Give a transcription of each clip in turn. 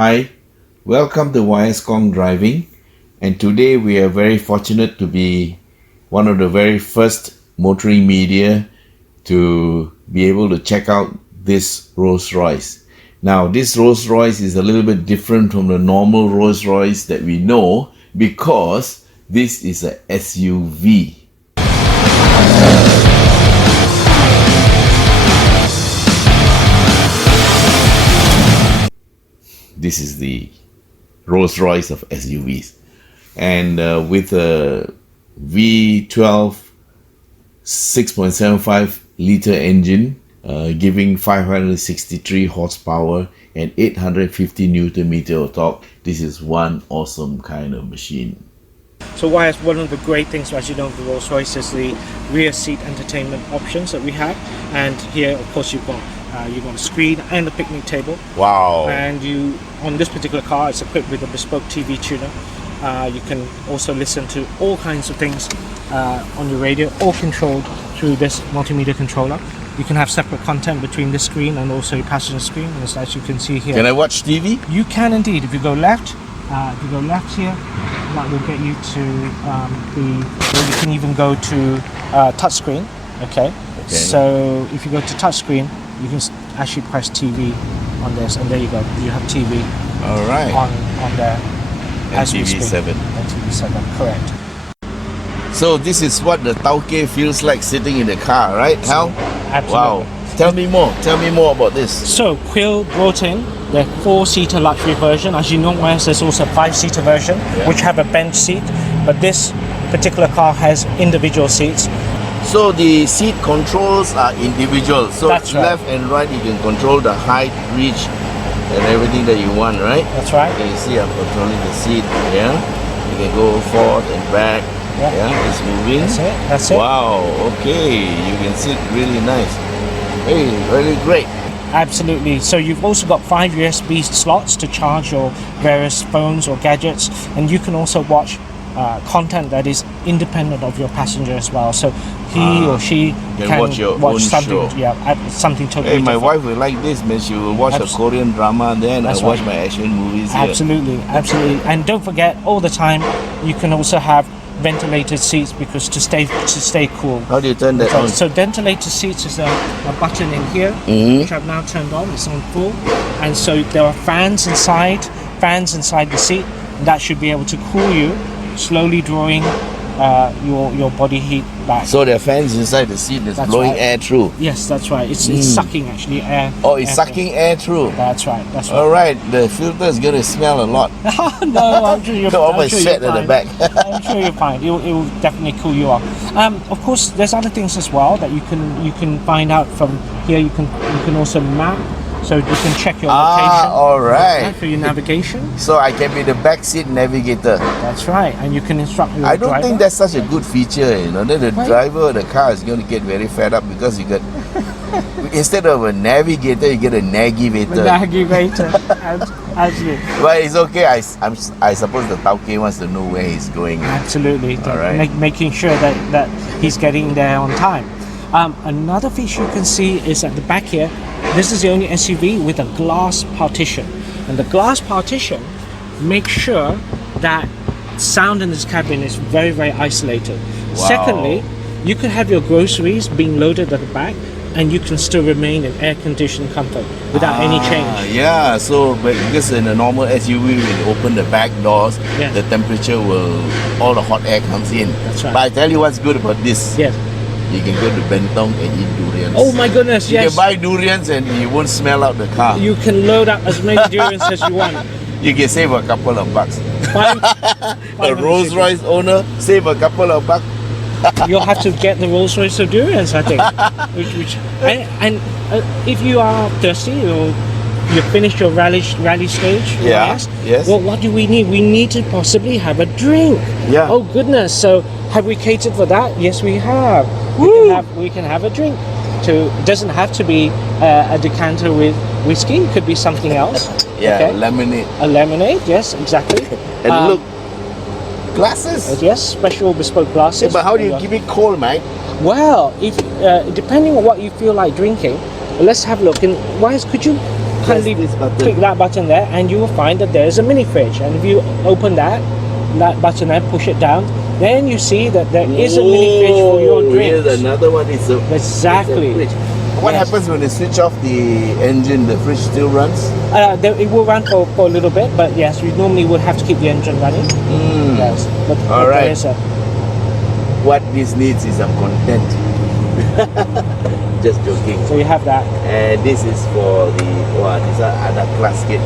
Hi, welcome to Khong Driving, and today we are very fortunate to be one of the very first motoring media to be able to check out this Rolls Royce. Now, this Rolls Royce is a little bit different from the normal Rolls Royce that we know because this is a SUV. This is the Rolls Royce of SUVs, and with a V12 6.75 liter engine giving 563 horsepower and 850 Newton meter of torque, this is one awesome kind of machine. So why is one of the great things, as you know, of the Rolls Royce is the rear seat entertainment options that we have, and here of course you've got a screen and a picnic table. Wow! And on this particular car, it's equipped with a bespoke TV tuner. You can also listen to all kinds of things on your radio, all controlled through this multimedia controller. You can have separate content between this screen and also your passenger screen, as you can see here. Can I watch TV? You can indeed. If you go left, here, that will get you to you can even go to touchscreen. Okay. So if you go to touchscreen, you can actually press TV on this, and there you go. You have TV. All right. On there. TV7. TV7, correct. So this is what the Tauke feels like sitting in the car, right, Hal? Absolutely. Wow. Tell me more about this. So Quill brought in the 4-seater luxury version. As you know, there's also a 5-seater version, which have a bench seat, but this particular car has individual seats. So the seat controls are individual. So That's right. Left and right, you can control the height, reach, and everything that you want, right? That's right. Okay, you see I'm controlling the seat, yeah? You can go forward and back, yeah? It's moving. That's it. Wow, okay, you can sit really nice. Hey, really great. Absolutely. So you've also got 5 USB slots to charge your various phones or gadgets, and you can also watch content that is independent of your passenger as well. So he or she can watch your own something, show. Something totally Hey, my different. wife will like this, man. She will watch a Korean drama, and then I watch my action movies here. Absolutely. And don't forget, all the time, you can also have ventilated seats because to stay cool. How do you turn that on? So ventilated seats is a button in here, which I've now turned on. It's on full, and so there are fans inside the seat. That should be able to cool you, slowly drawing your body heat back. So there are fans inside the seat that's blowing air through. Yes, that's right. It's sucking actually air. Oh, it's sucking air through. That's right. All right, the filter is going to smell a lot. No, I'm sure you're all my sweat at the back. I'm sure you're fine. It will definitely cool you off. Of course, there's other things as well that you can find out from here. You can also map. So you can check your location. All right. For your navigation. So I can be the backseat navigator. That's right, and you can instruct your driver. I don't think that's such a good feature, you know. Then the driver of the car is going to get very fed up because you got instead of a navigator, you get a nagivator. Absolutely. But it's okay. I suppose the Tauke wants to know where he's going. Absolutely. All right. Making sure that he's getting there on time. Another feature you can see is at the back here. This is the only SUV with a glass partition, and the glass partition makes sure that sound in this cabin is very, very isolated. Wow. Secondly, you can have your groceries being loaded at the back, and you can still remain in air-conditioned comfort without any change. Yeah, so because in a normal SUV, when you open the back doors, the temperature all the hot air comes in. That's right. But I tell you what's good about this. Yes. You can go to Bentong and eat durians. Oh my goodness, You yes. can buy durians and you won't smell out the car. You can load up as many durians as you want. You can save a couple of bucks. A Rolls Royce owner, save a couple of bucks. You'll have to get the Rolls Royce of durians, I think. And if you are thirsty or you finished your rally stage, yes. Well, what do we need? We need to possibly have a drink. Yeah. Oh goodness! So have we catered for that? Yes, we have. We can have a drink. It doesn't have to be a decanter with whiskey. It could be something else. Lemonade. A lemonade. Yes, exactly. And look, glasses. Yes, special bespoke glasses. But how do you keep it cold, mate? Well, if depending on what you feel like drinking, let's have a look. And Wise, could you kindly this button. click that button there, and you will find that there is a mini fridge. And if you open that button and push it down, then you see that there is a mini fridge for your drinks. Here's another one. It's a Exactly. it's a fridge. What Yes. happens when you switch off the engine? The fridge still runs? It will run for a little bit, but yes, you normally would have to keep the engine running. Yes, but All there right. is a, What this needs is some content. Just joking. so you have that. And this is for the these are other class kit.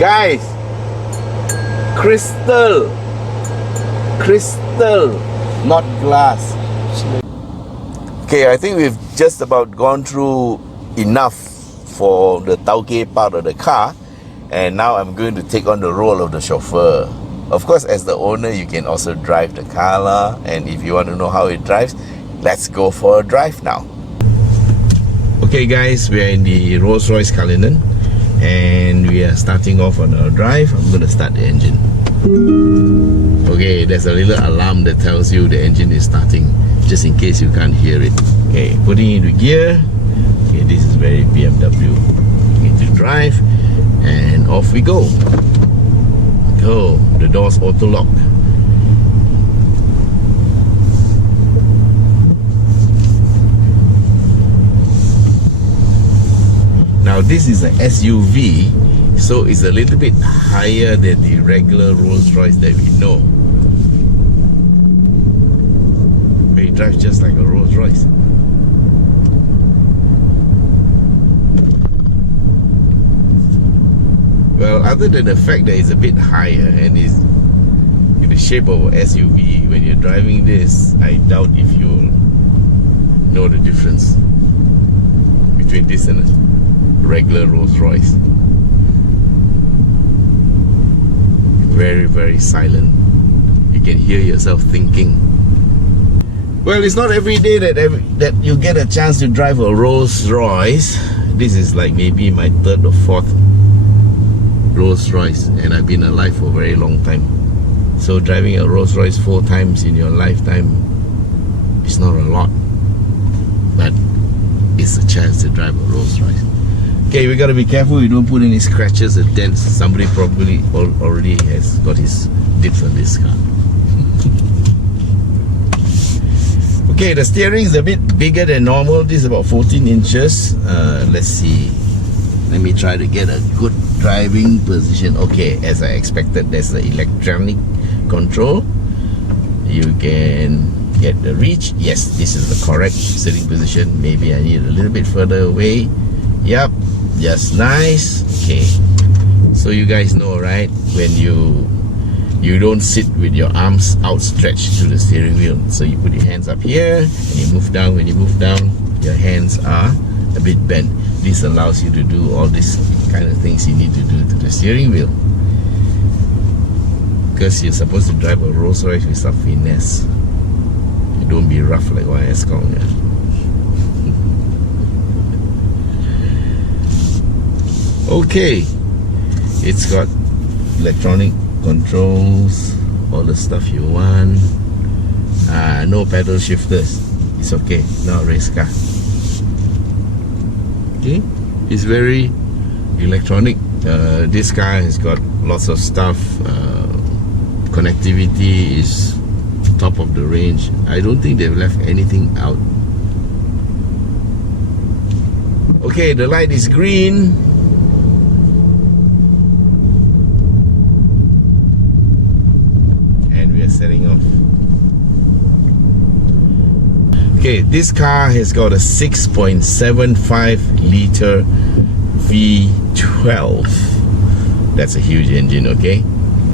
Guys, crystal, not glass. Okay, I think we've just about gone through enough for the tauke part of the car, and now I'm going to take on the role of the chauffeur. Of course, as the owner, you can also drive the car lah, and if you want to know how it drives, let's go for a drive now. Okay guys, we are in the Royce Cullinan, and we are starting off on our drive. I'm going to start the engine. Okay, there's a little alarm that tells you the engine is starting, just in case you can't hear it. Okay, putting it into gear. Okay, this is very BMW. Into drive, and off we go. Go. The doors auto lock. Now this is an SUV, so it's a little bit higher than the regular Rolls Royce that we know. But it drives just like a Rolls Royce. Well, other than the fact that it's a bit higher and is in the shape of an SUV, when you're driving this, I doubt if you'll know the difference between this and a regular Rolls Royce. Very, very silent. You can hear yourself thinking. Well, it's not every day that you get a chance to drive a Rolls Royce. This is like maybe my third or fourth Rolls Royce, and I've been alive for a very long time. So driving a Rolls Royce 4 times in your lifetime is not a lot, but it's a chance to drive a Rolls Royce. Okay, we gotta be careful we don't put any scratches or dents. Somebody probably already has got his dips on this car. Okay, the steering is a bit bigger than normal. This is about 14 inches. Let's see. Let me try to get a good driving position. Okay, as I expected, there's the electronic control. You can get the reach. Yes, this is the correct sitting position. Maybe I need a little bit further away. Yep, just nice. Okay, so you guys know, right? When you don't sit with your arms outstretched to the steering wheel. So you put your hands up here and you move down. When you move down, your hands are a bit bent. This allows you to do all these kind of things you need to do to the steering wheel, because you're supposed to drive a Rolls Royce with some finesse. You don't be rough like YS Khong. Yeah? Okay, it's got electronic controls, all the stuff you want. No pedal shifters. It's okay, not a race car. Okay, it's very electronic. This car has got lots of stuff. Connectivity is top of the range. I don't think they've left anything out. Okay, the light is green. And we are setting off. Okay, this car has got a 6.75 liter V12. That's a huge engine, okay?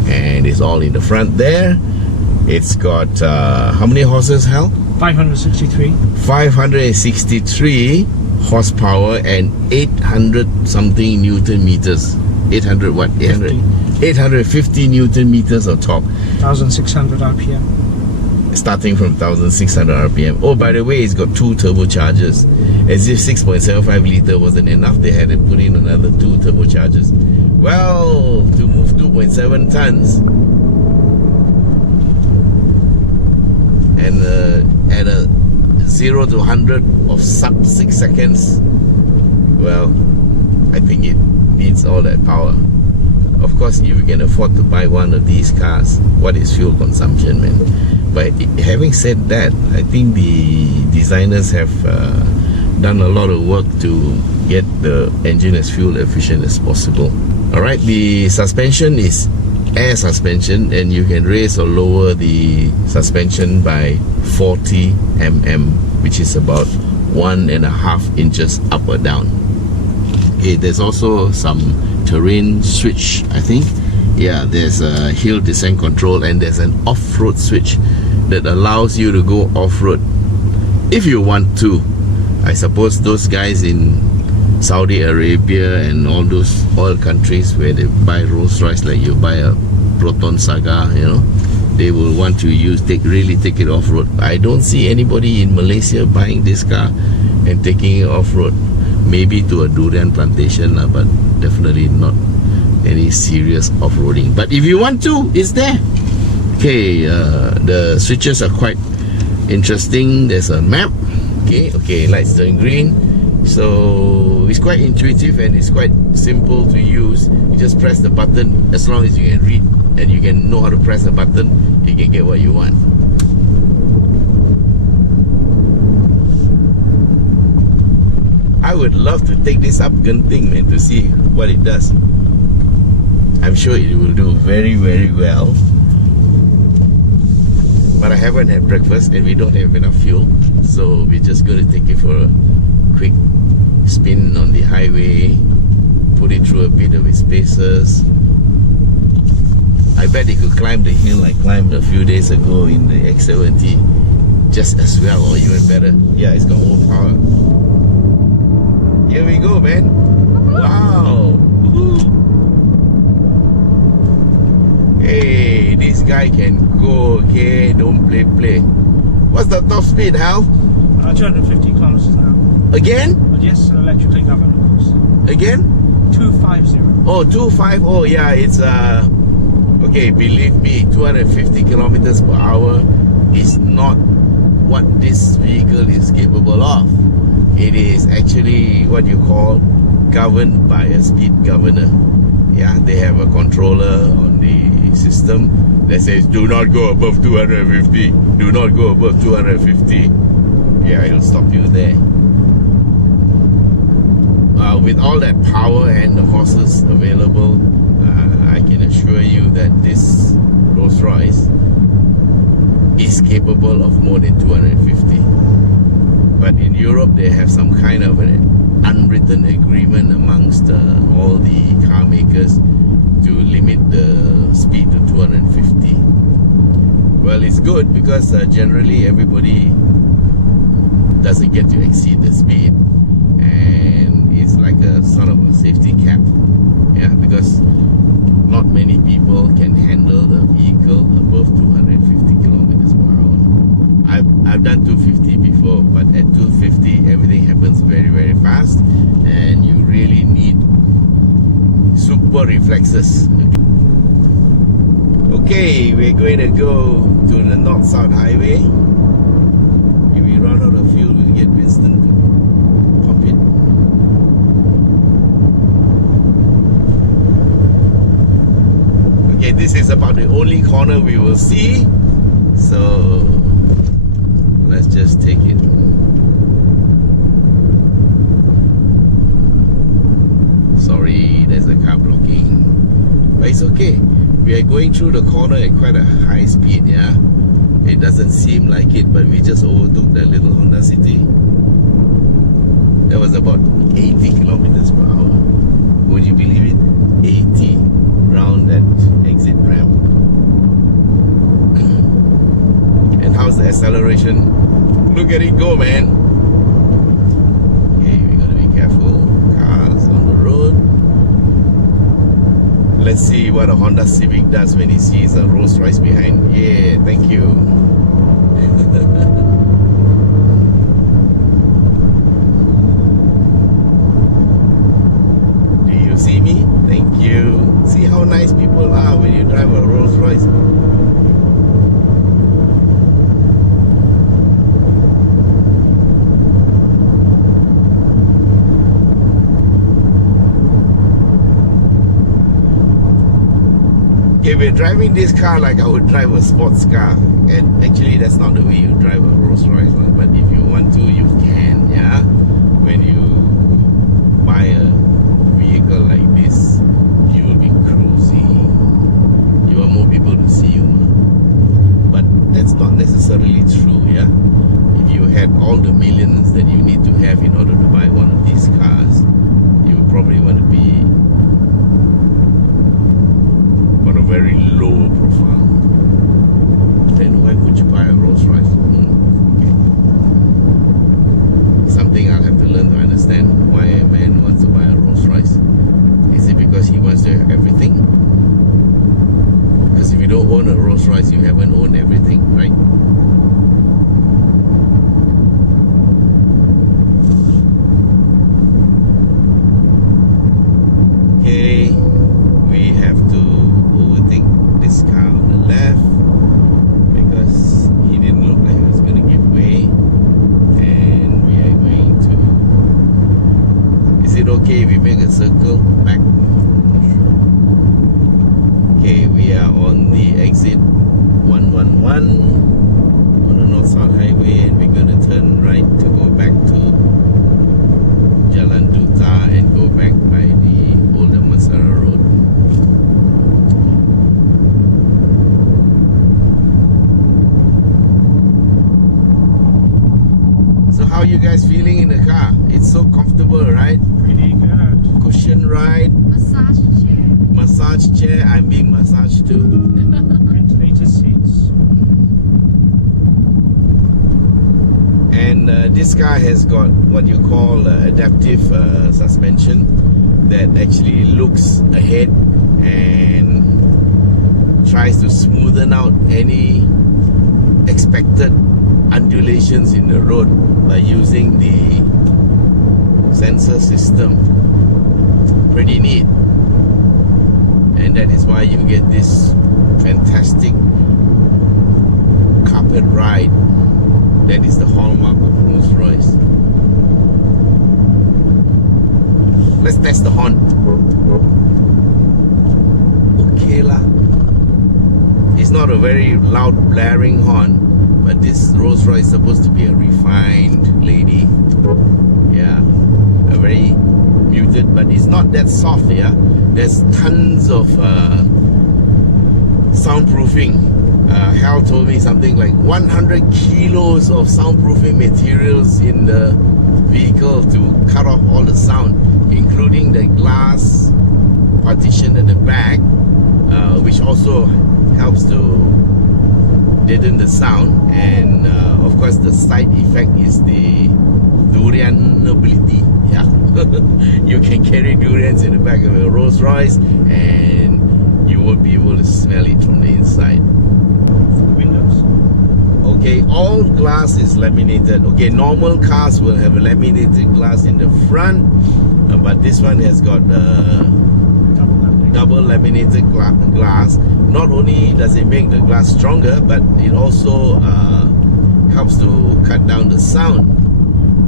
And it's all in the front there. It's got how many horses, Hal? 563. 563 horsepower and 800 something Newton meters. 800 what? 850 Newton meters of torque. 1,600 RPM. Starting from 1,600 RPM. Oh, by the way, it's got 2 turbochargers. As if 6.75 liter wasn't enough, they had to put in another 2 turbochargers. Well, to move 2.7 tons and at a 0 to 100 of sub 6 seconds, well, I think it needs all that power. Of course, if you can afford to buy one of these cars, what is fuel consumption, man? But having said that, I think the designers have done a lot of work to get the engine as fuel efficient as possible. Alright, the suspension is air suspension, and you can raise or lower the suspension by 40 mm, which is about 1.5 inches up or down. Okay, there's also some terrain switch, I think. Yeah, there's a hill descent control, and there's an off-road switch that allows you to go off-road if you want to. I suppose those guys in Saudi Arabia and all those oil countries where they buy Rolls Royce, like you buy a Proton Saga, you know, they will want to really take it off-road. I don't see anybody in Malaysia buying this car and taking it off-road. Maybe to a durian plantation, but definitely not any serious off-roading. But if you want to, it's there. Okay, the switches are quite interesting. There's a map. Okay, lights turn green. So it's quite intuitive and it's quite simple to use. You just press the button. As long as you can read and you can know how to press the button, you can get what you want. I would love to take this up Genting, man, to see what it does. I'm sure it will do very, very well. But I haven't had breakfast and we don't have enough fuel, so we're just going to take it for a quick spin on the highway, put it through a bit of its paces. I bet it could climb the hill I climbed a few days ago in the X70 just as well, or even better. Yeah, it's got more power. Here we go, man. Wow. Hey, this guy can go, okay? Don't play. What's the top speed, Hal? 250 kilometers an hour. Again? But yes, electrically governed, of course. Again? 250. Oh, 250. Yeah, it's okay, believe me, 250 kilometers per hour is not what this vehicle is capable of. It is actually what you call governed by a speed governor. Yeah, they have a controller on the system that says do not go above 250, do not go above 250. Yeah, it'll stop you there. With all that power and the horses available, I can assure you that this Rolls Royce is capable of more than 250. But in Europe, they have some kind of an unwritten agreement amongst all the car makers to limit the speed to 250. Well, it's good because generally everybody doesn't get to exceed the speed, and it's like a sort of a safety cap. Yeah, because not many people can handle the vehicle above 250 kilometers per hour. I've done 250 before, but at 250 everything happens very, very fast, and you really need super reflexes. Okay, we're going to go to the North-South Highway. If we run out of fuel, we'll get Winston to pump it. Okay, this is about the only corner we will see, so let's just take it. Sorry, there's a car blocking, but it's okay. We are going through the corner at quite a high speed, yeah? It doesn't seem like it, but we just overtook that little Honda City. That was about 80 kilometers per hour. Would you believe it? 80 round that exit ramp. And how's the acceleration? Look at it go, man. Okay, we gotta be careful. Cars on the road. Let's see what a Honda Civic does when he sees a Rolls Royce behind. Yeah, thank you. Do you see me? Thank you. See how nice people are when you drive a Rolls Royce. Okay, we're driving this car like I would drive a sports car, and actually that's not the way you drive a Rolls Royce. But if you want to, you can. Yeah, when you buy a vehicle like this, you will be cruising. You want more people to see you, but that's not necessarily true. Yeah, if you had all the millions that you need to have in order to buy one of these cars, you would probably want to be on a very low profile. Then why would you buy a Rolls Royce? Something I'll have to learn to understand. Why a man wants to buy a Rolls Royce? Is it because he wants to have everything? Because if you don't own a Rolls Royce, you haven't owned everything, right? Okay, we have to overtake this car on the left because he didn't look like he was going to give way, and we are going to. Is it okay if we make a circle back? Okay, we are on the exit 111 on the North-South Highway, and we're going to turn right to go back to Jalan Duta and go back by the older Masara Road. So how are you guys feeling in the car? It's so comfortable, right? Pretty good. Cushion ride, Massage chair. massage chair. I'm being massaged too. Ventilated seats. And this car has got what you call adaptive suspension that actually looks ahead and tries to smoothen out any expected undulations in the road by using the sensor system. Pretty neat. And that is why you get this fantastic carpet ride. That is the hallmark of Rolls Royce. Let's test the horn. Okay lah. It's not a very loud blaring horn, but this Rolls Royce is supposed to be a refined lady. Yeah, a very muted, but it's not that soft. Yeah, there's tons of soundproofing. Hal told me something like 100 kilos of soundproofing materials in the vehicle to cut off all the sound, including the glass partition at the back, which also helps to deaden the sound. And of course the side effect is the durianability. Yeah, you can carry durians in the back of a Rolls Royce and you won't be able to smell it from the inside. Windows. Okay, all glass is laminated. Okay, normal cars will have a laminated glass in the front, but this one has got double laminated glass. Not only does it make the glass stronger, but it also helps to cut down the sound.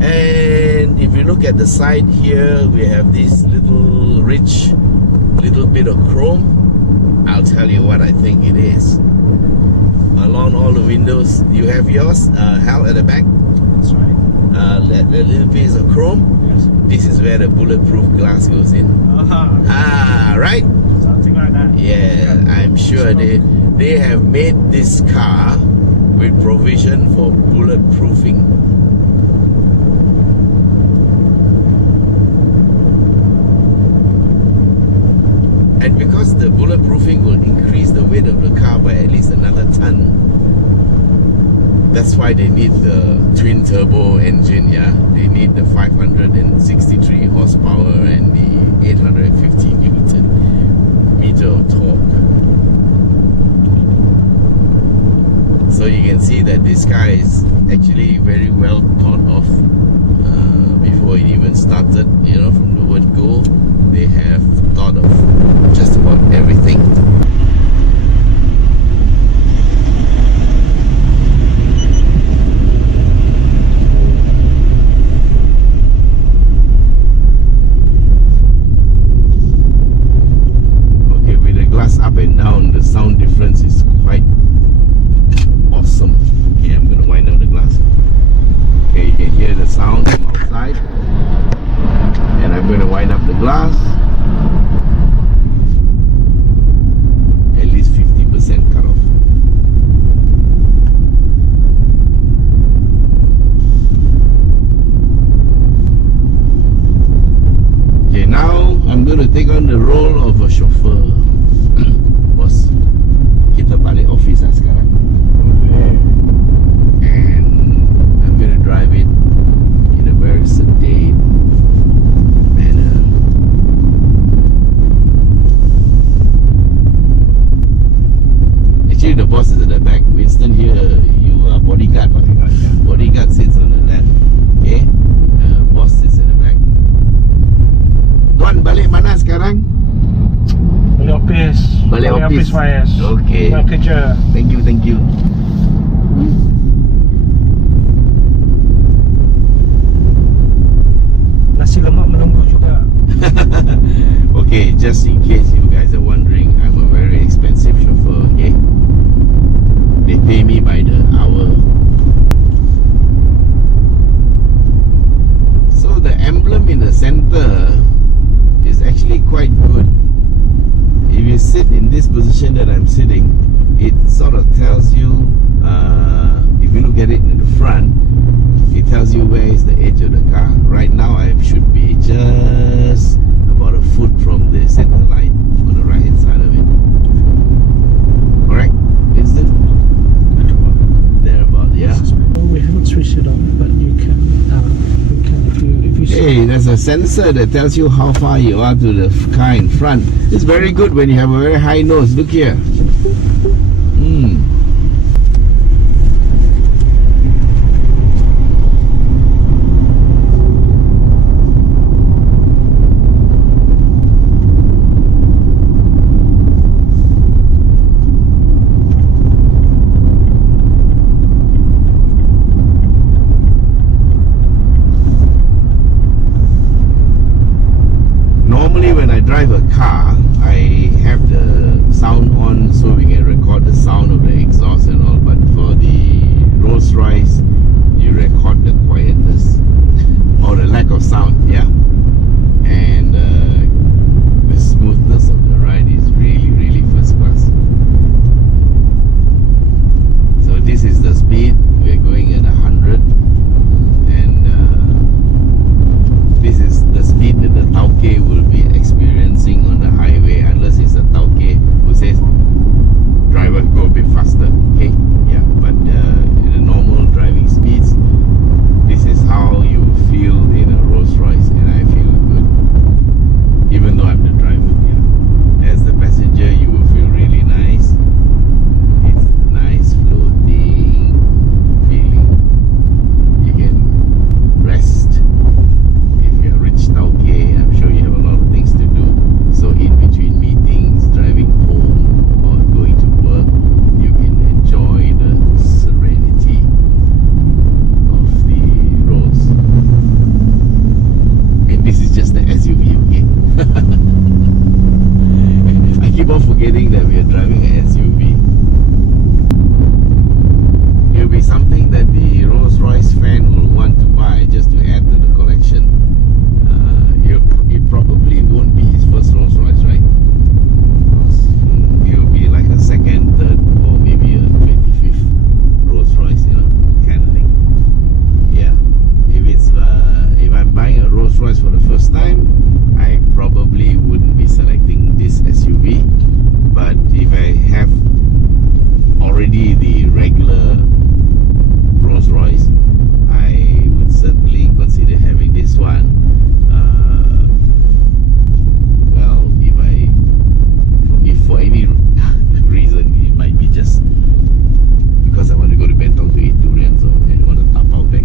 And if you look at the side here, we have this little rich little bit of chrome. I'll tell you what I think it is. Along all the windows, you have yours, Hal, at the back. That's right. That little piece of chrome. Yes. This is where the bulletproof glass goes in. Right? Something like that. Yeah, I'm sure they have made this car with provision for bulletproofing. And because the bulletproofing will increase the weight of the car by at least another ton, that's why they need the twin turbo engine. Yeah, they need the 563 horsepower and the 850 Newton meter of torque. So you can see that this car is actually very well thought of before it even started. You know, from the word go, they have thought of just about everything. Okay, with the glass up and down, the I'm going to wind up the glass. At least 50% cut off. Okay, now I'm going to take on the role of a chauffeur. Bos, kita balik office lah sekarang. And I'm going to drive it in a very sedate manner. Actually, the boss is at the back. Winston here, you are bodyguard. Bodyguard sits on the left. Okay, boss sits at the back. Tuan, balik mana sekarang? Balik office. Balik office. Wise. Okay. Balik kerja. Thank you, thank you. Nasi lemak menunggu juga. Okay, just in case you guys are wondering, I'm a very expensive chauffeur, okay? They pay me by the hour. So the emblem in the center is actually quite good. If you sit in this position that I'm sitting, it sort of tells you, if you look at it in the front, it tells you where is the edge of the car. Right now I should be just about a foot from the center line on the right hand side of it. Correct, Winston? There about, yeah. Well, we haven't switched it on, but you can if you Hey, there's a sensor that tells you how far you are to the car in front. It's very good when you have a very high nose. Look here. Normally when I drive a car, I have the sound on so we can record the sound of the exhaust and all, but for the Rolls Royce, you record the quietness or the lack of sound, yeah? And the smoothness of the ride is really, really first class. So this is the speed, we're going at 100, and this is the speed that the Tauke will be experiencing on the highway, unless it's a Tauke who says, driver, go a bit faster, okay? Yeah, but in the normal driving speeds, this is how you feel in a Rolls Royce, and I feel good, even though I'm the driver, yeah. As the passenger, you will feel really nice. It's a nice floating feeling. You can rest. Okay, I'm sure you have a lot of things to do. So in between meetings, driving home or going to work, you can enjoy the serenity of the roads. And this is just the SUV, okay? I keep on forgetting that we are driving an SUV. It will be something that the Rolls Royce fan will want to buy just to add to the collection. It probably won't be his first Rolls Royce, right? It will be like a second, third, or maybe a 25th Rolls Royce, you know, kind of thing. Yeah. If I'm buying a Rolls Royce for the first time, I probably wouldn't be selecting this SUV. But if I have already the regular Rolls Royce, I would certainly consider having this one. If for any reason, it might be just because I want to go to Bentong to eat durian, so I want to tap out back.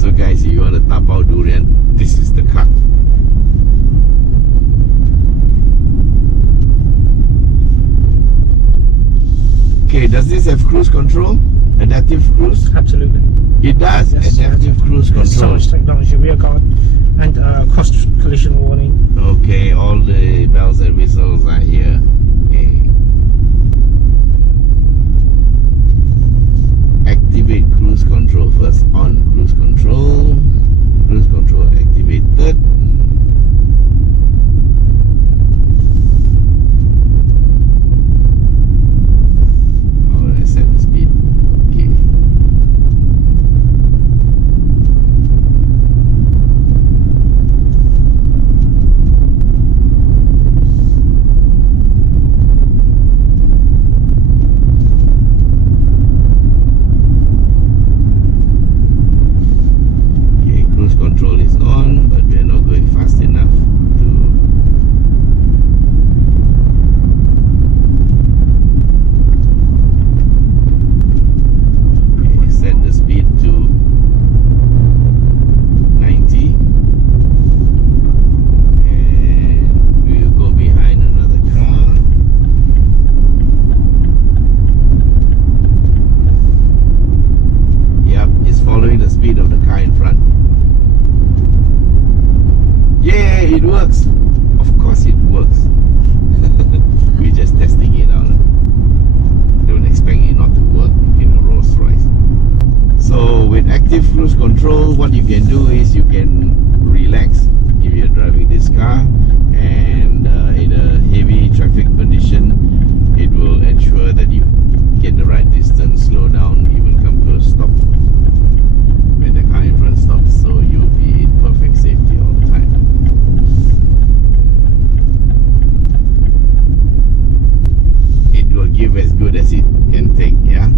So guys, if you want to tap out durian, this is the car. Okay, does this have cruise control? Adaptive cruise? Absolutely. It does. Yes. Adaptive cruise control. So much technology, rear guard, and cross collision warning. Okay, all the bells and whistles are here. Okay. Activate cruise control first. On cruise control. Cruise control activated. it works. Of course it works. We're just testing it out. Don't expect it not to work in a Rolls Royce. So with active cruise control, what you can do is you can relax if you're driving this car, and in a heavy traffic condition, it will ensure that you get the right distance, slow down, you will come to a stop when the car in front stops, so you'll be in perfect safety all the time. It will give as good as it can take, yeah?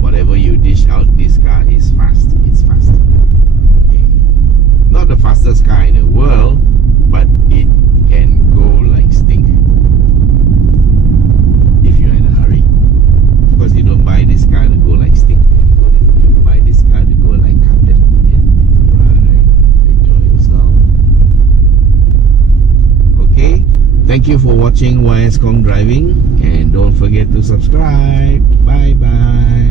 Whatever you dish out, this car is fast. It's fast. Okay. Not the fastest car in the world, but it can go like stink if you're in a hurry. Of course, you don't buy this car to go like stink. You buy this car to go like carpet. Yeah. Right. Enjoy yourself. Okay. Thank you for watching YS Khong Driving, and don't forget to subscribe. Bye bye.